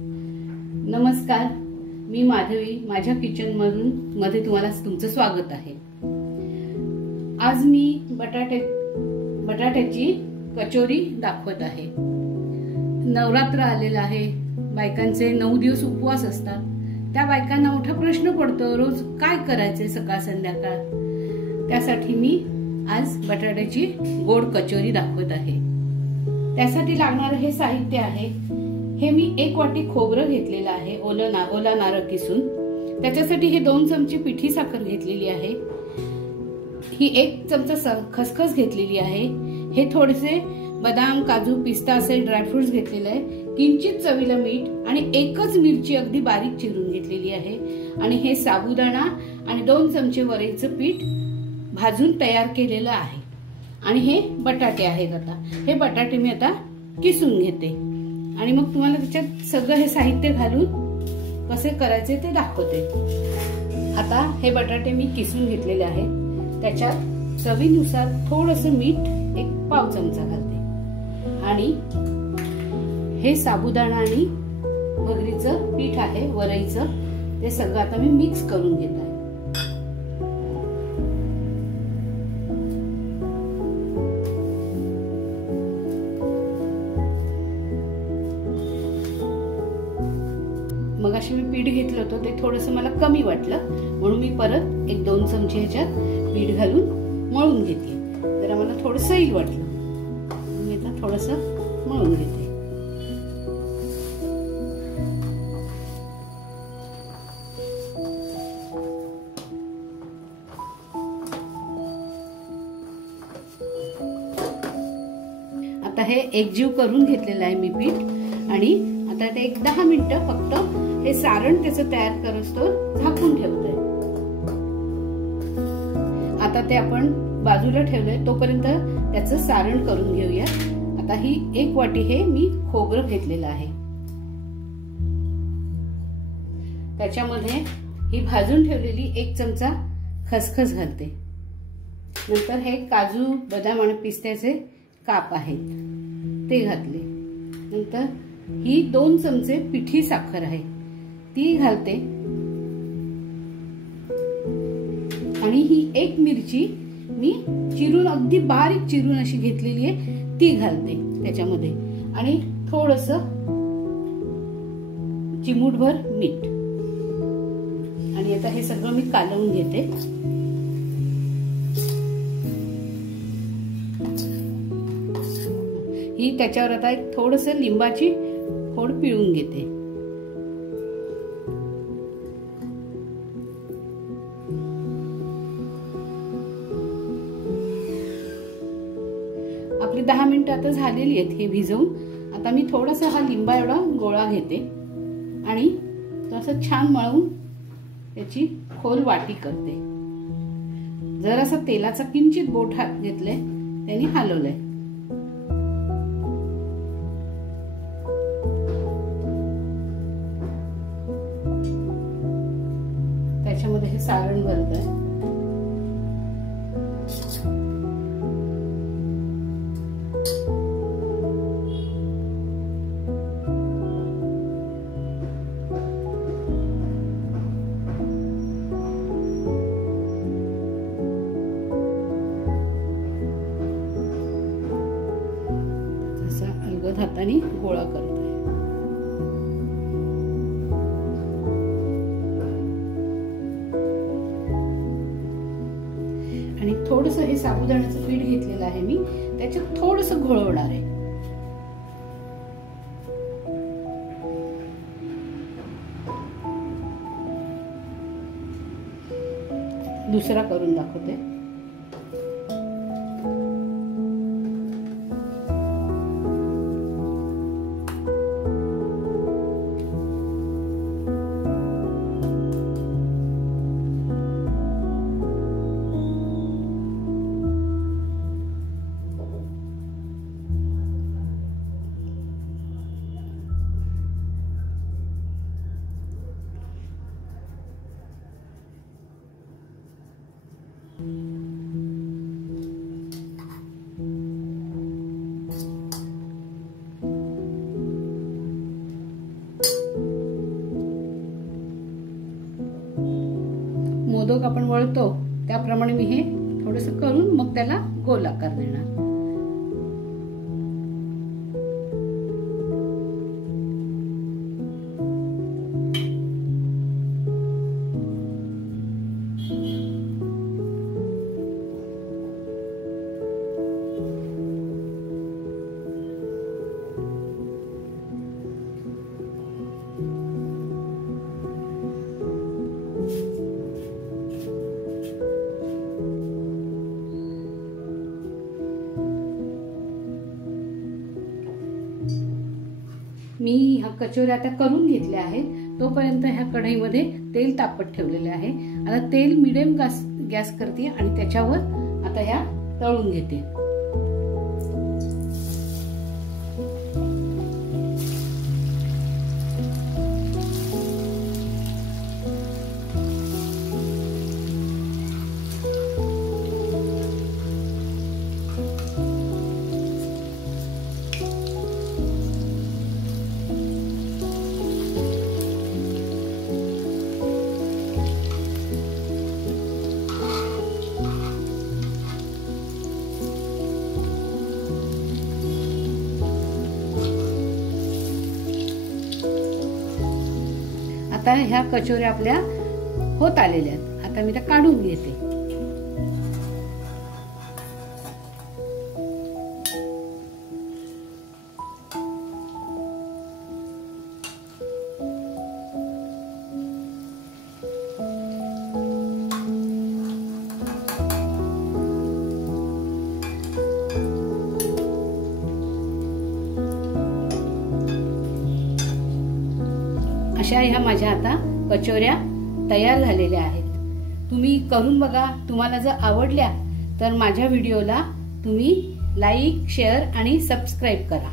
नमस्कार, मी माधवी माझ्या किचन मध्ये तुम्हाला तुमचं स्वागत आहे। आज मी बटाट्याची कचोरी दाखवत आहे। नवरात्र आलेला आहे, बायकांचे 9 दिवस उपवास असतात। त्या बायकांना मोठा प्रश्न पडतो, रोज काय करायचे सकाळ संध्याकाळ। त्यासाठी मी आज बटाट्याची गोड कचोरी दाखवत आहे। त्यासाठी लागणारे हे साहित्य आहे। हे मी 1 वाटी खोबरं घेतलेलं आहे, ओला नारळ किसून। त्याच्यासाठी हे 2 चमचे पिठी साखर घेतलेली आहे। ही 1 चमचा खसखस घेतलेली आहे। हे थोडेसे बदाम, काजू, पिस्ता असे ड्रायफ्रुट्स घेतलेले आहे। किंचित चवीला मीठ आणि 1च मिरची अगदी बारीक चिरून घेतलेली आहे। आणि हे साबुदाणा आणि 2 चमचे वरईचं पीठ भाजून तयार केलेलं आहे। आणि हे बटाटे आहेत। आता हे बटाटे मी आता किसून घेते आणि मग तुम्हाला त्याच्यात सगळं हे साहित्य घालून कसे करायचे ते दाखवते। आता हे बटाटे मी किसून घेतलेले आहेत। त्याच्यात चवीनुसार थोडंसं मीठ 1 पाव चमचा घालते आणि हे साबुदाणा आणि भगरीचं पीठ आहे वरईचं, ते सगळं आता मी मिक्स करून घेत आहे। मगाशी मी पीठ घेतलं होतं ते थोडंसं मला कमी वाटलं, म्हणून मी परत 1-2 चमचे ह्याच्यात पीठ घालून मळून घेते। जरा मला थोडं सैल वाटलं, मी आता थोडंसं मळून घेते। आता हे एकजीव करून घेतलेलं आहे मी पीठ आणि आता ते 10 मिनिटं फक्त हे सारण त्याचं तयार करतो झाकून ठेवतोय। आता ते आपण बाजूला ठेवलंय, तोपर्यंत त्याचं सारण करून घेऊया। आता ही 1 वाटी हे मी खोबरं घेतलेलं आहे। त्याच्यामध्ये ही भाजून ठेवलेली 1 चमचा खसखस घालते। नंतर हे काजू, बदाम आणि पिस्त्याचे काप आहेत ते घातले। नंतर ही 2 चमचे पिठी साखर आहे ती घालते आणि ही 1 मिरची मी चिरून अगदी बारीक चिरून अशी घेतलेली आहे ती घालते त्याच्यामध्ये आणि थोडंसं चिमूटभर मीठ। आणि आता हे सगळं मी कालवून घेते। ही त्याच्यावर आता एक थोडंसं लिंबाची फोड पिळून घेते। आपली 10 मिनिटं आता झालेली आहेत हे भिजवून। आता मी थोडासा हा लिंबा एवढा गोळा घेते आणि असं छान मळून त्याची खोल वाटी करते। जरासा तेलाचा किंचित बोट हात घेतले, त्यांनी हलवलंय। त्याच्यामध्ये हे सारण भरतंय। तसा अलगद हाताने गोळा करतोय। आणि थोडंसं हे साबुदाण्याचं पीठ घेतलेलं आहे मी, त्याच्यात थोडंसं घोळवणार आहे। दुसरा करून दाखवते। मोदक आपण वळतो त्याप्रमाणे मी हे थोडंसं करून मग त्याला गोल आकार देणार. मी ह्या कचोऱ्या आता करून घेतल्या आहेत. तोपर्यंत ह्या कढईमध्ये तेल तापत ठेवलेले आहे. आता तेल मिडियम गॅस करते आणि त्याच्यावर आता ह्या तळून घेते. आता ह्या कचोऱ्या आपल्या होत आलेल्या आहेत. आता मी त्या काढून घेते. अशा ह्या माझ्या आता कचोऱ्या तयार झालेल्या आहेत. तुम्ही करून बघा. तुम्हाला जर आवडल्या तर माझ्या व्हिडिओला तुम्ही लाईक, शेअर आणि सबस्क्राईब करा.